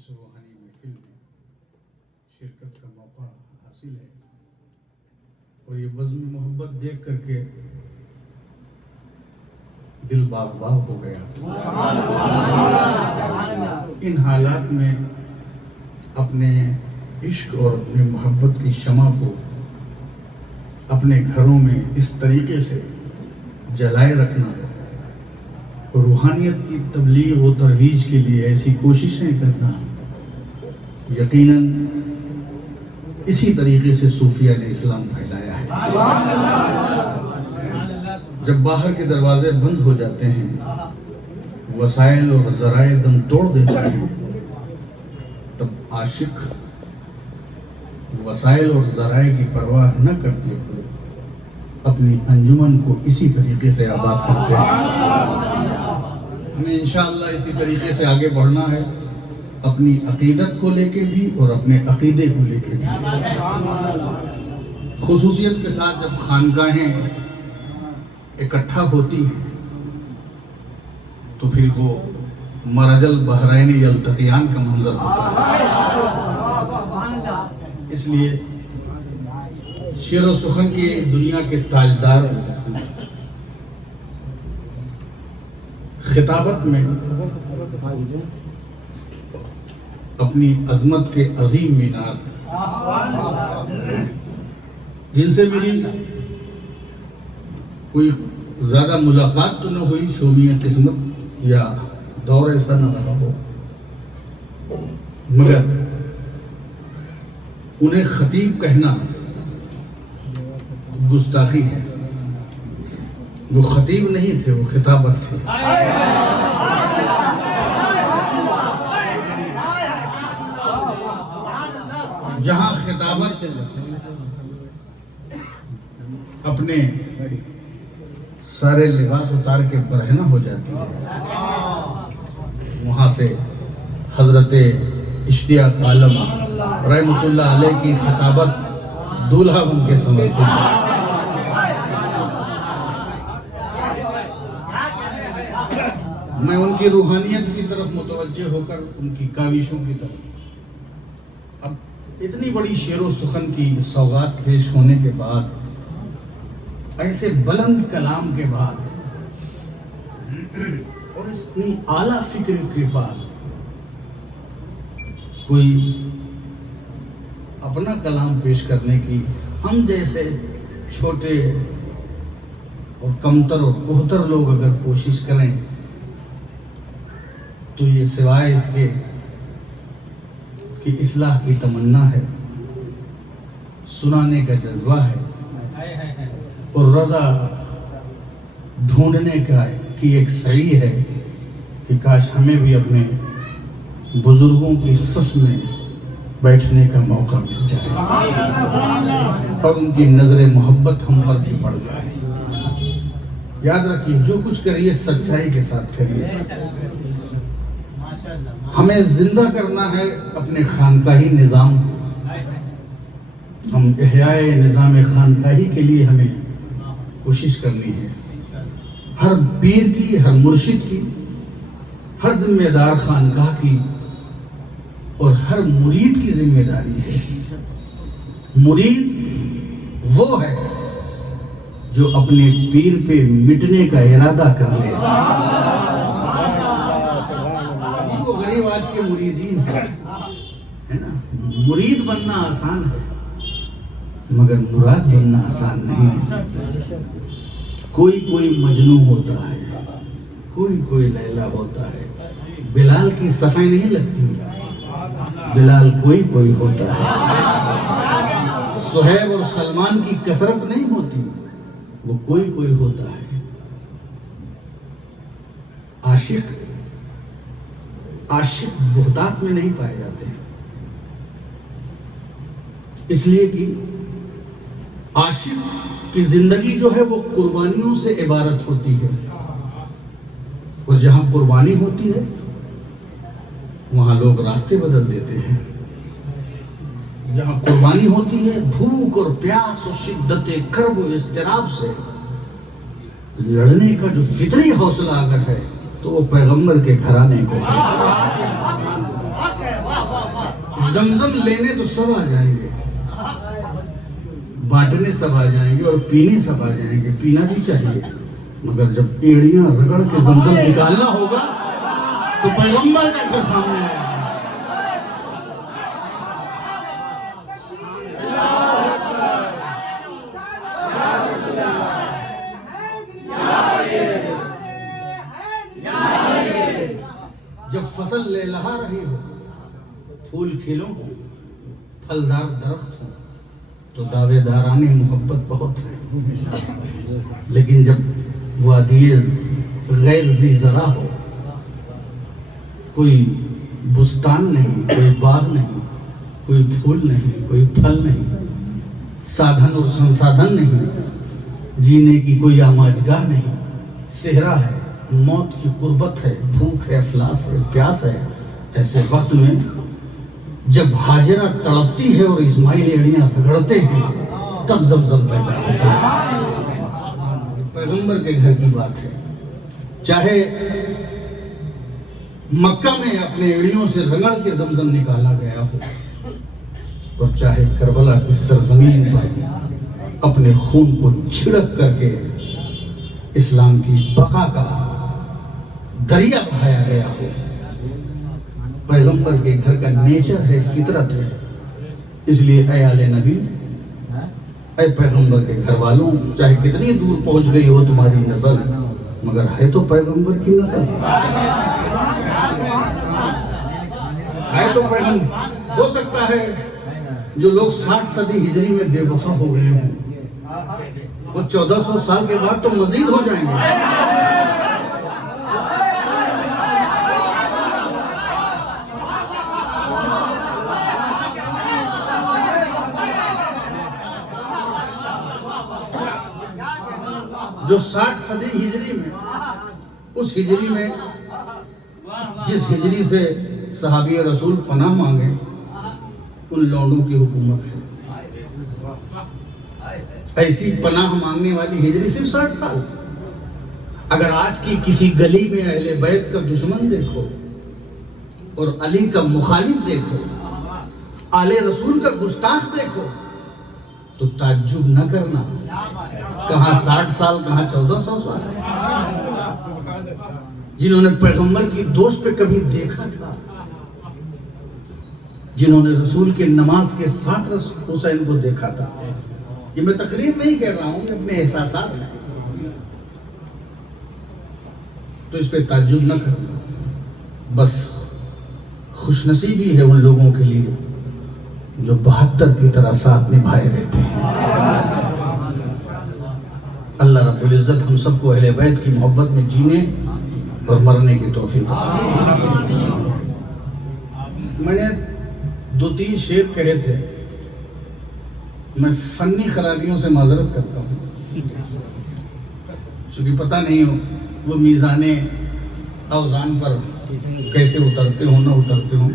इस रूहानी महफिल में शिरकत का मौका हासिल है और ये बज़्म मोहब्बत देख करके दिल बाग़-बाग़ हो गया। इन हालात में अपने इश्क और अपनी मोहब्बत की शमा को अपने घरों में इस तरीके से जलाए रखना, रूहानियत की तबलीग व तरवीज के लिए ऐसी कोशिशें करना, यकीनन इसी तरीके से सूफिया ने इस्लाम फैलाया है। जब बाहर के दरवाजे बंद हो जाते हैं, वसाइल और ज़राए दम तोड़ देते हैं, तब आशिक वसाइल और ज़राए की परवाह न करते हुए अपनी अंजुमन को इसी तरीके से आबाद करते हैं। हमें इंशाअल्लाह इसी तरीके से आगे बढ़ना है, अपनी अकीदत को लेके भी और अपने अकीदे को लेके भी। खुसूसियत के साथ जब खानकाहें इकट्ठा होती हैं तो फिर वो मरजल बहरैन यल्तक़ियान का मंजर होता है। इसलिए शेर व सुखन की दुनिया के ताजदार खिताबत में अपनी अजमत के अजीम मीनार, जिनसे मेरी कोई ज्यादा मुलाकात तो न हुई, शोमिया किस्मत या दौर ऐसा न रहा हो, मगर उन्हें खतीब कहना गुस्ताखी है। वो खतीब नहीं थे, वो खिताबत थे। जहां खिताबत अपने सारे लिबास उतार के बरहना हो जाती है, वहां से हजरत इश्तियाक आलम रहमतुल्लाह अलैह की खिताबत दूल्हा बन के समझते हैं। मैं उनकी रूहानियत की तरफ मुतवज्जे होकर उनकी काविशों की तरफ, अब इतनी बड़ी शेर व सुखन की सौगात पेश होने के बाद, ऐसे बुलंद कलाम के बाद और इतनी आला फिक्र के बाद कोई अपना कलाम पेश करने की हम जैसे छोटे और कमतर और कोहतर लोग अगर कोशिश करें तो ये सिवाय इसके कि इस्लाह की तमन्ना है, सुनाने का जज्बा है और रजा ढूंढने का की एक सही है कि काश हमें भी अपने बुजुर्गों की सफ में बैठने का मौका मिल जाए और उनकी नजर मोहब्बत हम पर भी पड़ जाए। याद रखिए, जो कुछ करिए सच्चाई के साथ करिए। हमें जिंदा करना है अपने खानकाही निज़ाम। हम इहयाए निज़ाम खानकाही के लिए हमें कोशिश करनी है। हर पीर की, हर मुर्शिद की, हर जिम्मेदार खानकाह की और हर मुरीद की जिम्मेदारी है। मुरीद वो है जो अपने पीर पे मिटने का इरादा कर ले। वो गरीब आज के मुरीदीन है ना। मुरीद बनना आसान है मगर मुराद बनना आसान नहीं है। कोई कोई मजनू होता है, कोई कोई लैला होता है। बिलाल की सफाई नहीं लगती, बिलाल कोई कोई होता है। सुहैब और सलमान की कसरत नहीं होती, वो कोई कोई होता है। आशिक आशिक बहुतात में नहीं पाए जाते, इसलिए कि आशिक की जिंदगी जो है वो कुर्बानियों से इबारत होती है और जहां कुर्बानी होती है वहां लोग रास्ते बदल देते हैं। जहां कुर्बानी होती है भूख और प्यास और शिद्दत कर्ब और इज़्तिराब से लड़ने का जो फितरी हौसला अगर है तो वो पैगंबर के घराने को है। जमजम लेने तो सब आ जाएंगे, बांटने सब आ जाएंगे और पीने सब आ जाएंगे, पीना भी चाहिए, मगर जब एड़ियां रगड़ के जमजम निकालना होगा तो पैगंबर का घर सामने आएगा। जब फसल लहलहा रही हो, फूल खिलो हो, फलदार दरख्त हो, तो दावेदाराने मोहब्बत बहुत है। लेकिन जब वादिये गैर ज़ी ज़रा हो, कोई बुस्तान नहीं, कोई बाग नहीं, कोई फूल नहीं, कोई फल नहीं, साधन और संसाधन नहीं, जीने की कोई आमाजगाह नहीं, सेहरा है, मौत की कुर्बत है, भूख है, अफलास है, प्यास है, ऐसे वक्त में जब हाजिरा तड़पती है और इस्माइल एड़ियां रगड़ते हैं, तब जमजम पैदा होता है। पैगंबर के घर की बात है। चाहे मक्का में अपने एड़ियों से रगड़ के जमजम निकाला गया हो, और चाहे करबला की सरजमीन पर अपने खून को छिड़क करके इस्लाम की बका का दरिया बहाया गया हो, पैगंबर के घर का नेचर है, फितरत है। इसलिए ऐ आले नबी, ऐ पैगंबर के घर वालों, चाहे कितनी दूर पहुंच गई हो तुम्हारी नस्ल, मगर है तो पैगंबर की नस्ल, है तो पैगंबर। हो सकता है जो लोग 60 सदी हिजरी में बेवफा हो गए हों, वो 1400 साल के बाद तो मजीद हो जाएंगे। जो 60 सदी हिजरी में, उस हिजरी में जिस हिजरी से सहाबी रसूल पनाह मांगे, उन लौंडों की हुकूमत से, ऐसी पनाह मांगने वाली हिजरी सिर्फ 60 साल। अगर आज की किसी गली में अहले बैत का दुश्मन देखो और अली का मुखालिफ देखो, आले रसूल का गुस्ताख देखो, तो ताज्जुब न करना, कहां 60 साल, कहां 1400 साल। जिन्होंने पैगंबर की दोस्त पे कभी देखा था, जिन्होंने रसूल के नमाज के साथ हुसैन को देखा था, ये मैं तकरीर नहीं कह रहा हूं, अपने एहसासात हैं, तो इस पे ताज्जुब न करना। बस खुशनसीबी है उन लोगों के लिए जो 72 की तरह साथ निभाए रहते हैं। अल्लाह रब्बुल इज्जत हम सबको अहले बैत की मोहब्बत में जीने और मरने की तौफीक दे। मैंने 2-3 शेर कहे थे, मैं फन्नी खराबियों से माजरत करता हूँ, क्योंकि पता नहीं हो वो मीज़ाने औज़ान पर कैसे उतरते हो न उतरते हो।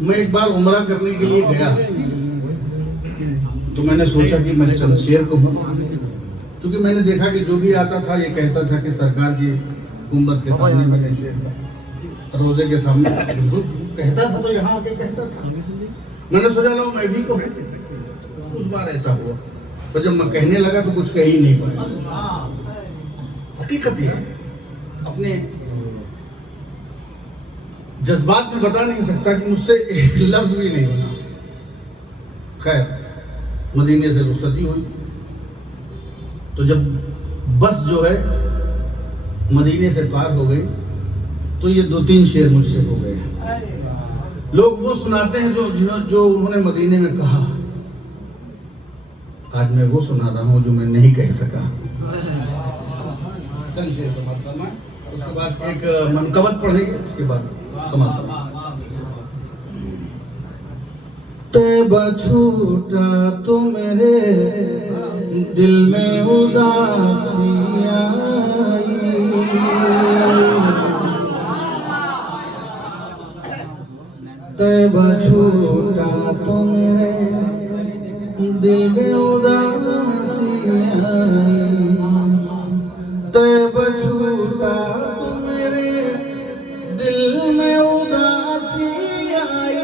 मैं एक बार उम्रा करने के लिए गया, तो मैंने सोचा कि मैं चंद शेर कहूँ, क्योंकि मैंने देखा कि जो भी आता था ये कहता था कि सरकार की हुकूमत के सामने मैंने शेर कहा, रोजे के सामने कहता था, तो यहाँ आके कहता था। मैंने सोचा लो मैं भी कहूँ। उस बार ऐसा हुआ, तो जब मैं कहने लगा तो कुछ कह ही नहीं पाया। हकीकत है, अपने जज्बात में बता नहीं सकता कि मुझसे एक लफ्ज भी नहीं बना। खैर, मदीने से रुखसती हुई, तो जब बस जो है मदीने से पार हो गई, तो ये 2-3 शेर मुझसे हो गए। लोग वो सुनाते हैं जो उन्होंने मदीने में कहा। आज मैं वो सुना रहा हूँ जो मैं नहीं कह सका। चल शेर समाप्त करना, उसके बाद एक मनकबत पढ़ेंगे, उसके बाद समाप्त। तैबा छूटा तो मेरे दिल में उदासी आई, तैबा छूटा तो मेरे दिल में उदासी आई, तैबा छूटा तो मेरे दिल में उदासी आई,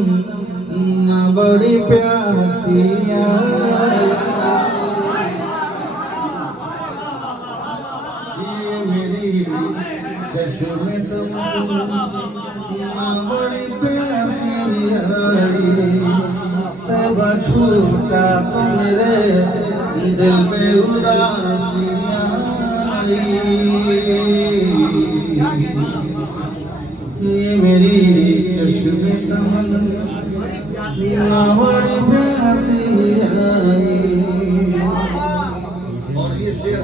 न बड़ी प्यासी आई। ये मेरी चश्मे तमन्ना न बड़ी प्यासी आई। तब छूटा तो मेरे दिल में उदासी आई। ये मेरी चश्मे तमन्ना बड़ी प्यासी आई। और ये शेर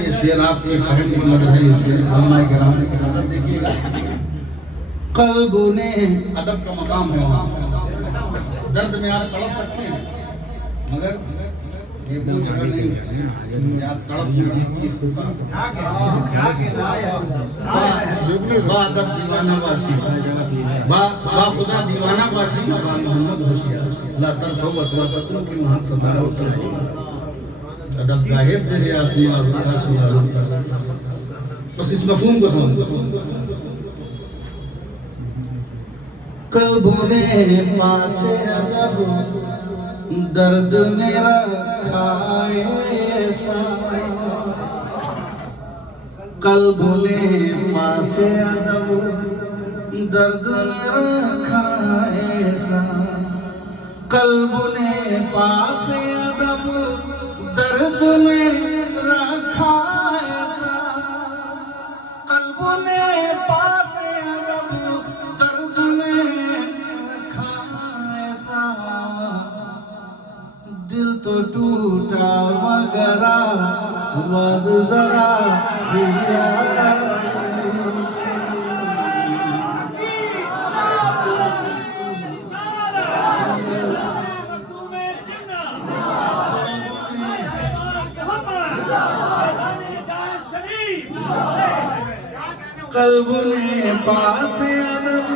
ये शेर आपके फहम की मदद है। ये शेर अल्लाह के रहमान की मदद देखिएगा। कल्बों ने अदब का मकाम है वहाँ। दर्द में आप तड़प सकते हैं मगर ये वो जगह नहीं है आप तड़प अदब दीवाना वासी बा खुदा दीवाना वासी बा मोहम्मद होशियार ला तरफ वसवतों की वहाँ सदा अदब जाहिर से रियासी आज़ुदा सुना। बस इस मफहूम को समझो। कल्बों ने पासे अदब दर्द मेरा खाए ऐसा। कल्बों ने पासे अदब दर्द मेरा खाए ऐसा। कल्बों ने पासे अदब दर्द मेरा खाए ऐसा। कल्बों ने पासे अदब दर्द में खाए ऐसा। दिल तो टूटा मगर आवाज़ जरा सिया। कल्बों ने पासे अदब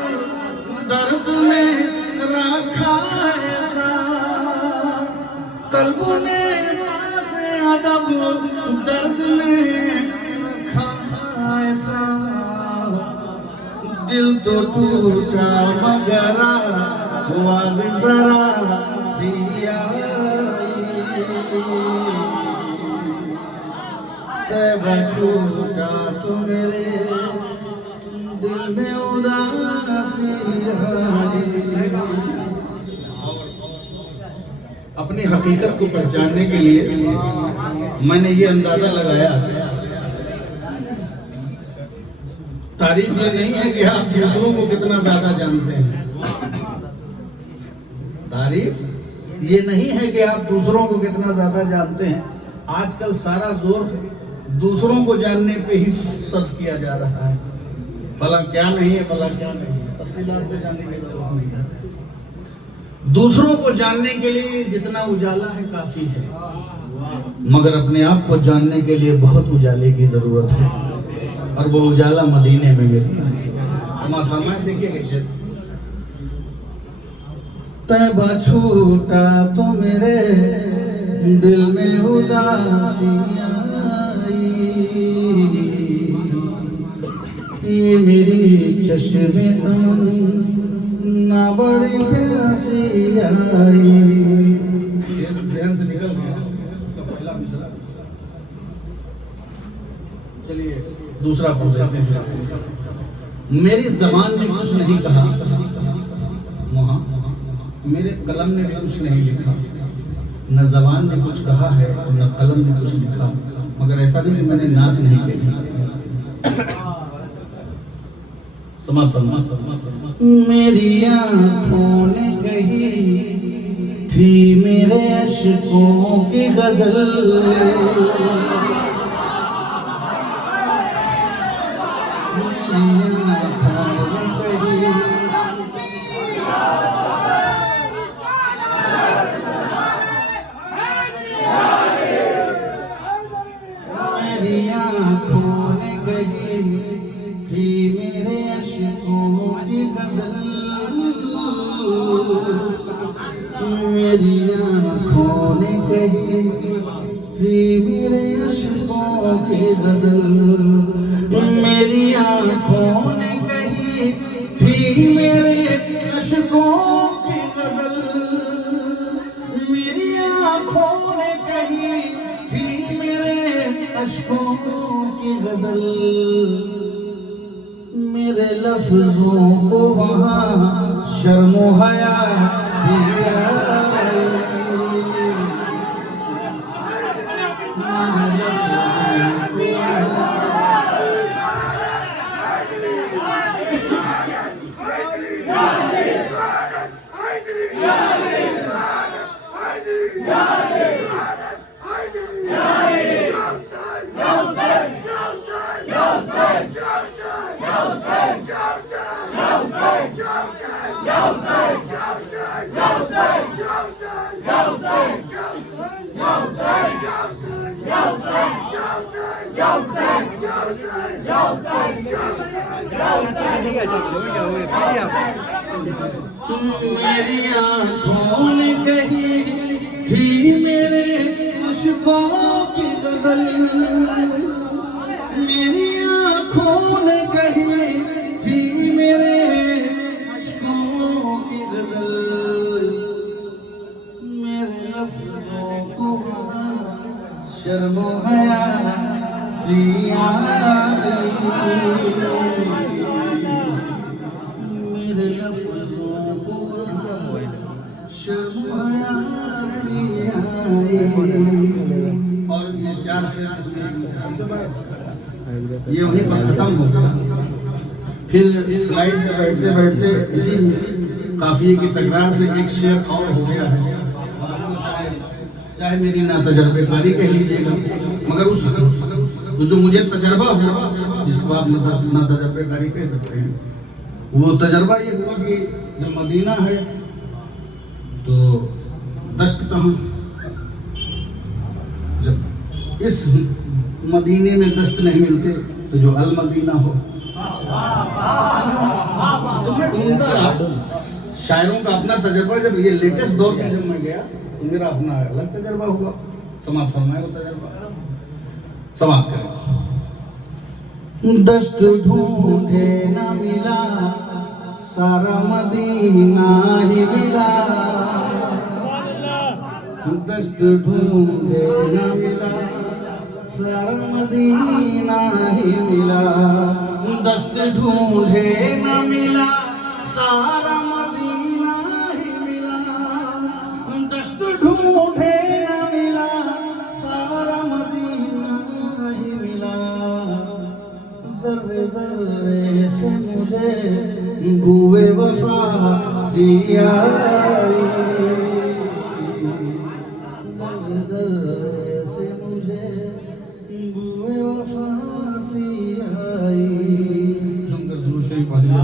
दर्द में रखा ऐसा। कल्बों ने पासे अदब दर्द में रखा ऐसा। दिल तो टूटा मगर आवाज़ जरा सिया। तैबा छूटा तो मेरे दिल में उदासी आई। अपनी हकीकत को पहचानने के लिए मैंने ये अंदाजा लगाया, तारीफ ये नहीं है कि आप दूसरों को कितना ज्यादा जानते हैं। तारीफ ये नहीं है कि आप दूसरों को कितना ज्यादा जानते हैं। आजकल सारा जोर दूसरों को जानने पे ही सर्व किया जा रहा है। फला क्या नहीं है, फला क्या नहीं है, तफसीलात पे जानने की जरूरत नहीं है। दूसरों को जानने के लिए जितना उजाला है काफी है, मगर अपने आप को जानने के लिए बहुत उजाले की जरूरत है, और वो उजाला मदीने में मिलता है। हमारा फरमाए देखिए कैसे। तैबा छूटा तो मेरे दिल में उदासी आई। ये मेरी चश्मे तमन्ना बड़ी प्यासी आई। ध्यान से निकल गया उसका पहला मिसरा। चलिए दूसरा पूछ लेते हैं। मेरी ज़बान ने कुछ नहीं कहा, मेरे कलम ने भी कुछ नहीं लिखा। न ज़बान ने कुछ कहा है और न कलम ने कुछ लिखा, मगर ऐसा नहीं कि मैंने नाच नहीं कही। मेरी आँखों ने कही थी मेरे अश्कों की गजल। मेरी आँखों ने कही थी मेरे अश्कों की गजल। मेरी आँखों ने कही थी मेरे अश्कों की गजल। मेरी आँखों ने कही कही थी मेरे अशकों की गजल, मेरी आंखों ने कही थी मेरे अशकों की गजल, मेरे लफ्जों को वहाँ शर्मो हया सी आई। मेरी आंखों ने कही थी मेरे अशकों की गजल, मेरी आंखों ने कही थी मेरे अशकों की गजल, मेरे लफ्जों को शर्मो हया सी आई, मेरे लफ्जों को शर्मो हया सी आई। और ये 4 शेर ये वहीं पर खत्म हो गया। फिर फ्लाइट में बैठते बैठते इसी काफिये की तकरार से एक शेर और हो गया है, चाहे मेरी ना तजर्बेकारी कह लीजिएगा, मगर उस तो जो मुझे तजर्बा हुआ, जिसको आप ना तजर्बेकारी कह सकते हैं, वो तजर्बा ये हुआ कि जब मदीना है तो दश्त कहाँ, जब इस मदीने में दस्त नहीं मिलते तो जो अल मदीना हो। तो मैं ढूंढता रहा शायरों का अपना तजर्बा, जब ये लेटेस्ट दौर में जब मैं गया तो मेरा अपना अलग तजर्बा हुआ। समाप्त फरमाए वो तजर्बा, समाप्त करें। दस्त ढूंढे ना मिला, सारा मदीना ही मिला, दस्त ढूंढे ना मिला, सारा मदीना ही मिला, दस्त ढूंढे ना मिला, सारा मदीना ही मिला, दस्त ढूंढे ना मिला, सारा मदीना ही मिला, ज़र्रे ज़र्रे से मुझे बूए वफा सी आई, ज़र्रे ज़र्रे से मुझे बूए वफा सी आई। झुमकर दुरूद शरीफ पढ़िए।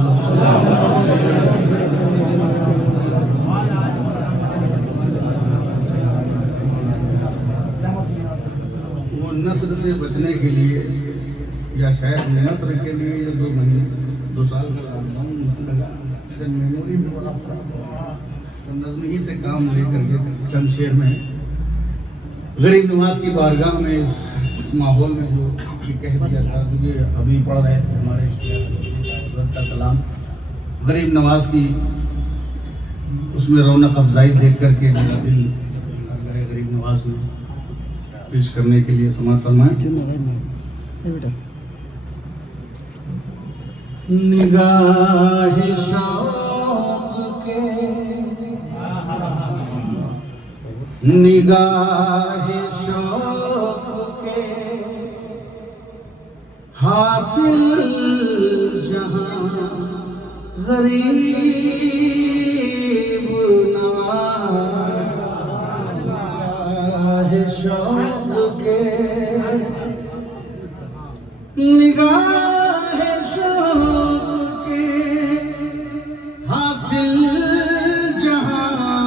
वो नस्र से बचने के लिए या शायद नस्र के लिए ये 2 महीने 2 साल का लॉकडाउन लगा, शायद मेमोरी में बड़ा तो नज़्म ही से काम लेकर के चंद शेर में गरीब नवाज की बारगाह में इस माहौल में जो कह दिया था, क्योंकि अभी पढ़ रहे थे हमारे हज़रत का कलाम गरीब नवाज की, उसमें रौनक अफजाई देख करके मेरा दिल गरीब नवाज में पेश करने के लिए समाप्त फरमाएं। निगाह शौक के, निगाह शौक के हासिल जहां गरीब नवाज, निगाह शौक के, निगाह शौक के हासिल जहां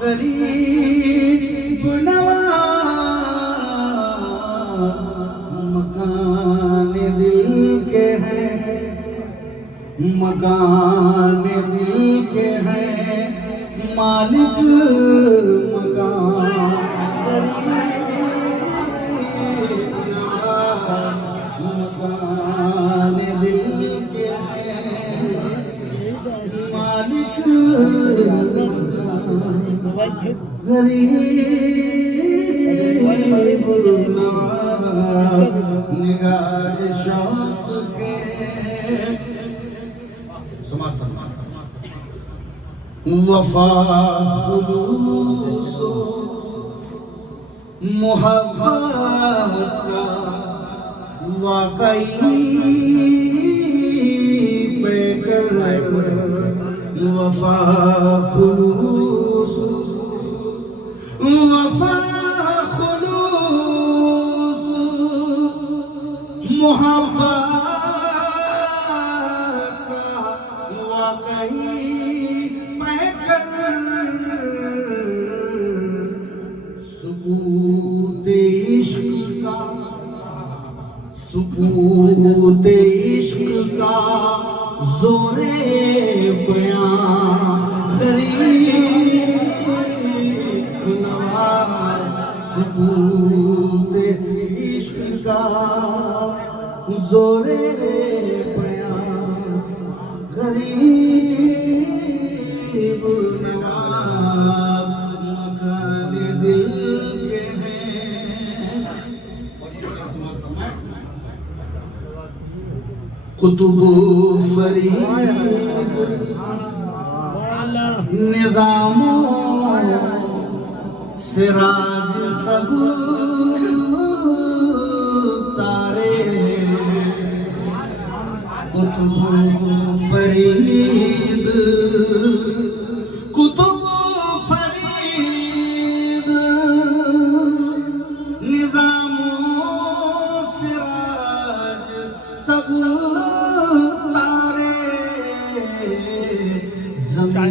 गरीब नवाज, मकान दिल के हैं, मकान दिल के हैं, मालिक मकान मकान दिल के हैं, गरीब निगाह शौक के समात फरमा वफा खुलूस मोहब्बत का वाकई पैकर वफा खुलूस वफा खुलूस मोहब्बत का वाकई पैकर सबूत इश्क का सबूत इश्क का जोरे बयां गरीब नवाज सबूत इश्क का जोरे बयां गरीब नवाज मकान दिल के हैं कुतुब फरीद निजामों सिराज सब तारे कुतुब फरीद कुतुब फरीद निजामों सिराज सब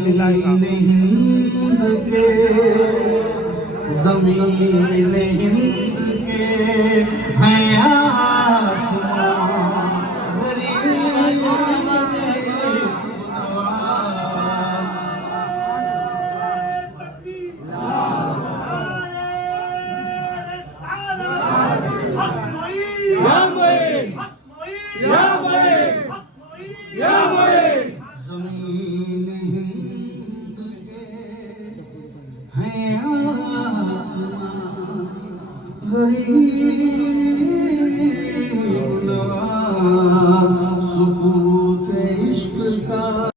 जमीन हिंद के जमीन हिंद के हैं आसमां गरीब जमीन हिंद के हैं आसमां गरीब नवाज सुकूत इश्क का